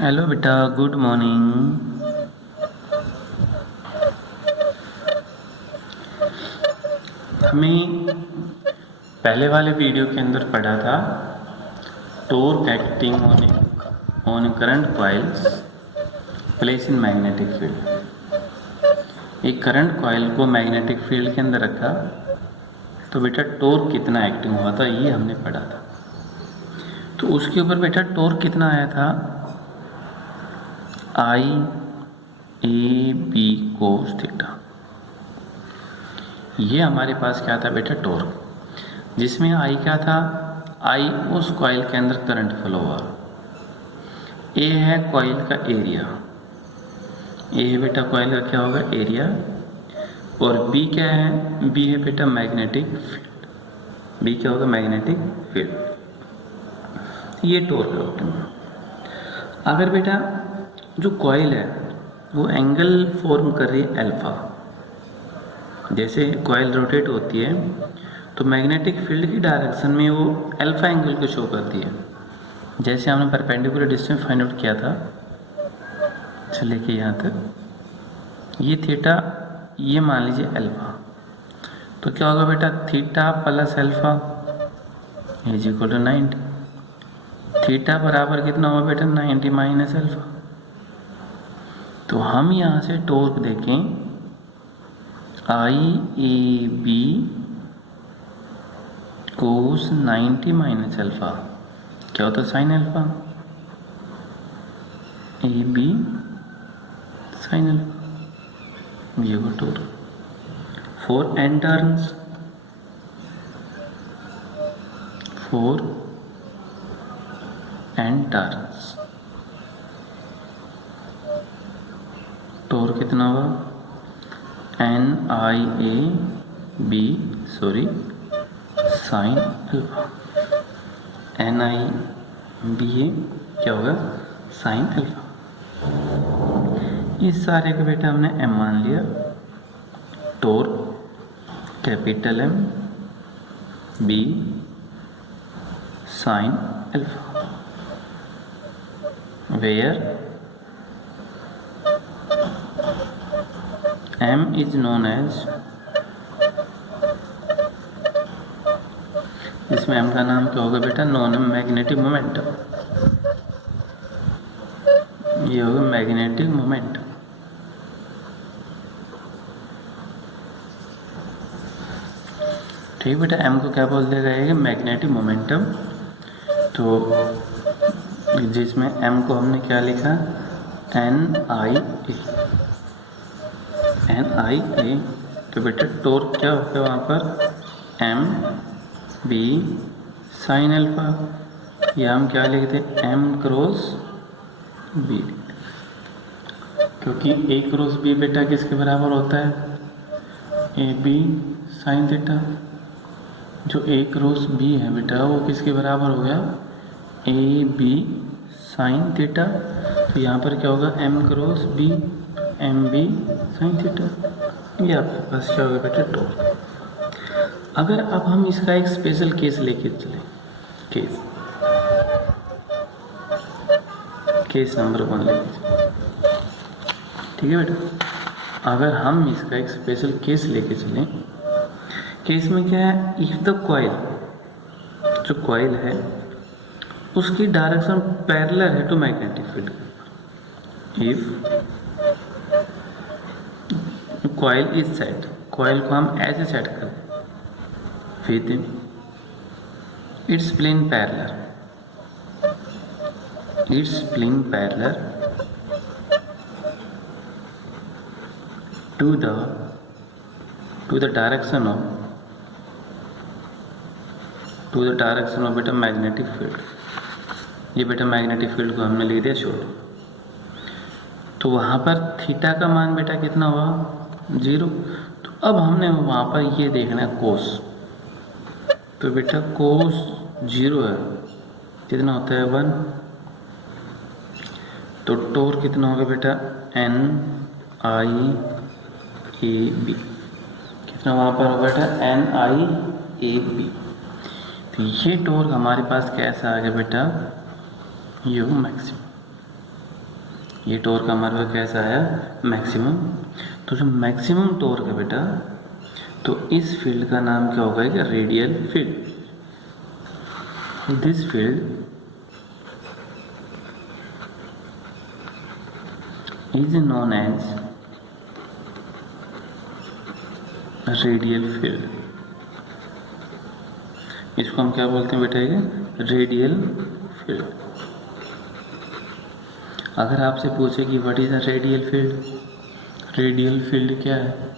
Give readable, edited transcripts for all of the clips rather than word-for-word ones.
Hello बेटा, good morning. हमें पहले वाले वीडियो के अंदर पढ़ा था torque acting on current coils place in magnetic field. एक करंट कॉइल को मैग्नेटिक फील्ड के अंदर रखा तो बेटा टॉर्क कितना एक्टिंग हुआ था ये हमने पढ़ा था। तो उसके ऊपर बेटा टॉर्क कितना आया था, आई ए बी कोस थीटा। ये हमारे पास क्या था बेटा, टॉर्क, जिसमें आई क्या था, आई उस कॉइल के अंदर करंट फ्लो हुआ। ए है कॉइल का एरिया, ए है बेटा कॉइल का क्या होगा, एरिया। और बी क्या है, बी है बेटा मैग्नेटिक फील्ड, बी क्या होगा, मैग्नेटिक फील्ड। ये टॉर्क है। अगर बेटा जो कॉइल है वो एंगल फॉर्म कर रही है अल्फा, जैसे कॉइल रोटेट होती है तो मैग्नेटिक फील्ड की डायरेक्शन में वो अल्फा एंगल को शो करती है। जैसे हमने परपेंडिकुलर डिस्टेंस फाइंड आउट किया था, चले के यहाँ तक, ये थीटा, ये मान लीजिए अल्फा, तो क्या होगा बेटा, theta plus alpha is equal to 90। Theta बराबर कितना होगा बेटा, 90 माइनस अल्फा। तो हम यहाँ से टॉर्क देखें, I A B cos 90 minus alpha क्या होता है, sine alpha, A B sine alpha, ये होगा torque for N turns, for N turns. Torque कितना होगा, N I A B sine alpha, N I B A क्या होगा, साइन अल्फा। इस सारे का बेटा हमने एम मान लिया। Torque capital M B sine alpha, where M is known as, इसमें M का नाम क्या होगा बेटा, नॉन मैग्नेटिक मोमेंटम, ये होगा मैग्नेटिक मोमेंटम। ठीक बेटा, M को क्या बोल दिया जाएगा, मैग्नेटिक मोमेंटम। तो जिसमें M को हमने क्या लिखा, एन आई ए, तो बेटा टॉर्क क्या होगा वहाँ पर, एम बी साइन अल्फा, या हम क्या लिखते हैं, एम क्रॉस बी, क्योंकि ए क्रॉस बी बेटा किसके बराबर होता है, ए बी साइन थीटा। जो ए क्रॉस बी है बेटा वो किसके बराबर हो गया, ए बी साइन थीटा। तो यहाँ पर क्या होगा, M cross B, M B sine theta, ये आपके पास क्या होगा बेटा, टॉर्क। अगर अब हम इसका एक स्पेशल केस लेके चले, केस नंबर 1 लेके चले, ठीक है बेटा। अगर हम इसका एक स्पेशल केस लेके चलें, केस में क्या है, इफ द कॉइल, जो कॉइल है उसकी डायरेक्शन पैरेलल है to magnetic field, if coil is set, coil को हम ऐसे सेट कर दें, with its plane parallel, its plane parallel to the direction of बेटा मैग्नेटिक फील्ड। ये बेटा मैग्नेटिक फील्ड को हमने लिख दिया शॉर्ट। तो वहाँ पर थीटा का मान बेटा कितना हुआ, 0। तो अब हमने वहाँ पर ये देखना है कोस, तो बेटा कोस 0 है, कितना होता है 1। तो टॉर्क कितना होगा बेटा, एन आई ए बी, कितना वहाँ पर होगा बेटा, एन आई ए बी। तो ये टॉर्क हमारे पास कैसा आ गया बेटा, यू मैक्सिमम। ये टॉर्क हमारे पास कैसा आया, मैक्सिमम। तो जो मैक्सिमम टॉर्क है बेटा, तो इस फील्ड का नाम क्या होगा, कि radial field. This field is known as radial field. इसको हम क्या बोलते हैं बेटा, ये रेडियल फील्ड। अगर आपसे पूछे कि what is a radial field, radial field क्या है,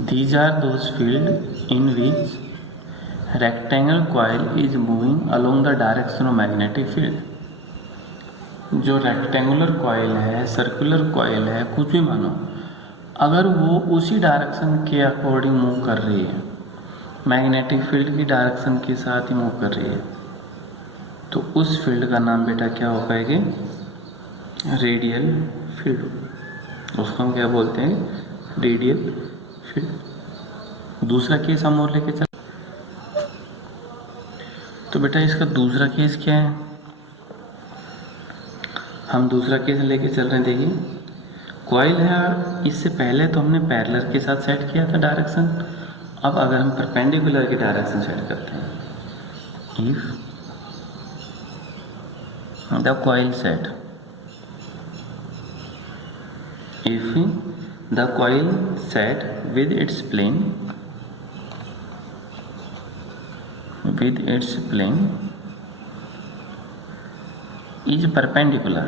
these are those field in which rectangle coil is moving along the direction of magnetic field. जो रेक्टेंगुलर कॉइल है, सर्कुलर कॉइल है, कुछ भी मानो, अगर वो उसी डायरेक्शन के अकॉर्डिंग मूव कर रही है, मैग्नेटिक फील्ड की डायरेक्शन के साथ ही मूव कर रही है, तो उस फील्ड का नाम बेटा क्या हो पाएगी, रेडियल फील्ड। उसको हम क्या बोलते हैं, रेडियल फील्ड। दूसरा केस हम और लेके चल। तो बेटा इसका दूसरा केस क्या है, हम दूसरा केस लेके चल रहे हैं। देखिए कॉइल है, इससे पहले तो हमने पैरेलल के साथ सेट किया था डायरेक्शन। अब अगर हम परपेंडिकुलर की डायरेक्शन सेट करते हैं, if the coil set, if the coil set with its plane is perpendicular,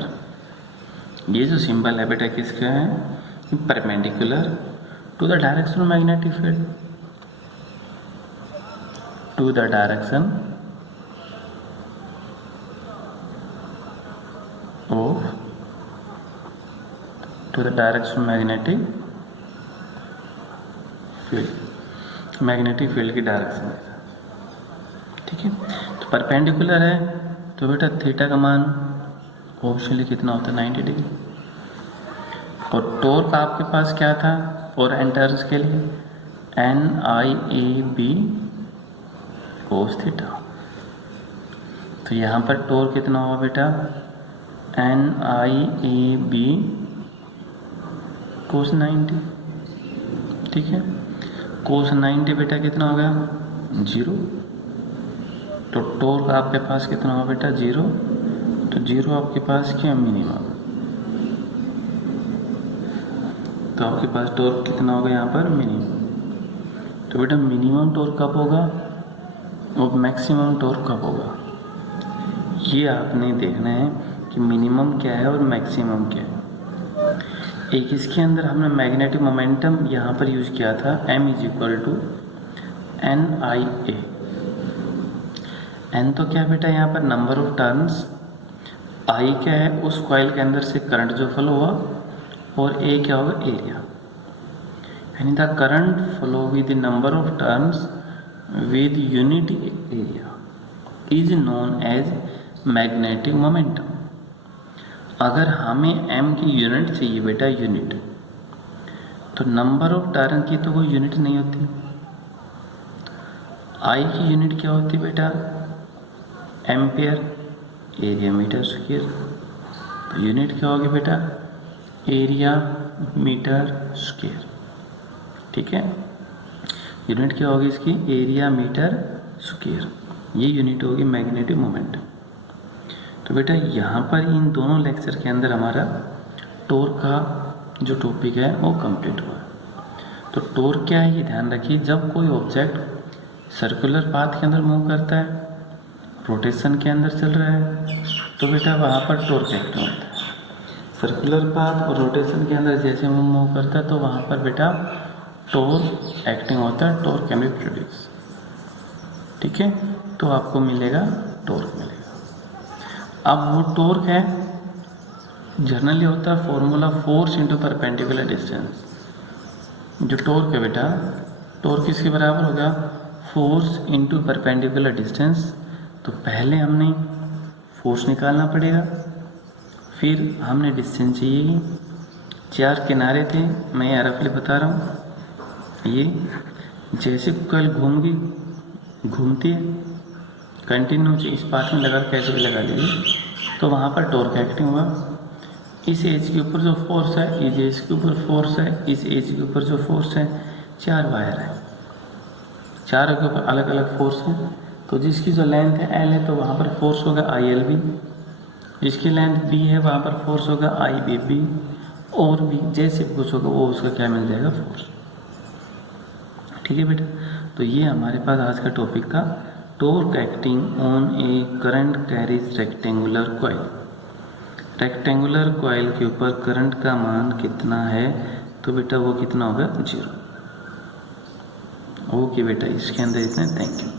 ये जो सिंबल है बेटा किसका है, perpendicular to the direction of magnetic field, to the direction of to the direction magnetic field, magnetic field की direction के साथ। ठीक है, तो परपेंडिकुलर है तो बेटा थीटा का मान ऑब्वियसली कितना होता है, 90 डिग्री। और टॉर्क आपके पास क्या था और एंटर्स के लिए, NIAB cos थीटा। तो यहाँ पर टॉर्क कितना होगा बेटा, NIAB cos 90। ठीक है, cos 90 बेटा कितना हो गया, 0। तो टॉर्क आपके पास कितना होगा बेटा, 0। तो 0 आपके पास क्या, मिनिमम। तो आपके पास टॉर्क कितना होगा यहाँ पर, मिनिमम। तो बेटा मिनिमम टॉर्क कब होगा और मैक्सिमम टॉर्क कब होगा, ये आपने देखना है कि मिनिमम क्या है और मैक्सिमम क्या है। एक इसके अंदर हमने मैग्नेटिक मोमेंटम यहाँ पर यूज किया था, M = NIA। N तो क्या बेटा यहाँ पर नंबर ऑफ टर्न्स, I क्या है उस कॉइल के अंदर से करंट जो फ्लो हुआ, और A क्या होगा, एरिया। यानी the current flow with number of turns with unit area is known as magnetic momentum. अगर हमें M की यूनिट चाहिए बेटा, यूनिट, तो नंबर ऑफ टर्न की तो कोई यूनिट नहीं होती। I की यूनिट क्या होती है बेटा, एम्पियर, एरिया मीटर स्क्वायर। तो यूनिट क्या होगी बेटा, एरिया मीटर स्क्वायर। ठीक है, यूनिट क्या होगी इसकी, एरिया मीटर स्क्वायर। ये यूनिट होगी मैग्नेटिक मोमेंटम। तो बेटा यहाँ पर इन दोनों लेक्चर के अंदर हमारा टॉर्क का जो टॉपिक है वो कंप्लीट हुआ। तो टॉर्क क्या है ये ध्यान रखिए, जब कोई ऑब्जेक्ट सर्कुलर पाथ के अंदर मूव करता है, रोटेशन के अंदर चल रहा है, तो बेटा वहाँ पर टॉर्क एक्टिव होता है। सर्कुलर पाथ और रोटेशन के अंदर जैसे वो मूव करता है तो वहाँ पर बेटा टॉर्क एक्टिंग होता है, टॉर्क कैन बी प्रोड्यूस। ठीक है, तो आपको मिलेगा टॉर्क मिलेगा। अब वो टॉर्क है जनरली होता है formula force into perpendicular distance. जो टॉर्क है बेटा, टॉर्क किसके बराबर होगा, फोर्स इंटू परपेंडिकुलर डिस्टेंस। तो पहले हमने फोर्स निकालना पड़ेगा, फिर हमने डिस्टेंस चाहिए। 4 किनारे थे, मैं यहाँ रफली बता रहा हूँ। ये जैसे कॉइल घूमती है कंटिन्यू, इस पाथ में लगा कैसे भी लगा लीजिए, तो वहाँ पर टॉर्क एक्टिंग हुआ। इस एज के ऊपर जो फोर्स है, इस एज के ऊपर फोर्स है, इस एज के ऊपर जो फोर्स है, 4 वायर है, चारों के ऊपर अलग अलग फोर्स है। तो जिसकी जो लेंथ है एल है तो वहाँ पर फोर्स होगा आई एल बी, जिसकी लेंथ बी है वहाँ पर फोर्स होगा आई बी बी, और भी जैसे कुछ होगा वो उसका क्या मिल जाएगा, फोर्स। ठीक है बेटा, तो ये हमारे पास आज का टॉपिक था, torque acting on A current carries rectangular coil. Rectangular coil के ऊपर करंट का मान कितना है, तो बेटा वो कितना होगा, 0। ओके बेटा, इसके अंदर इतना। Thank you.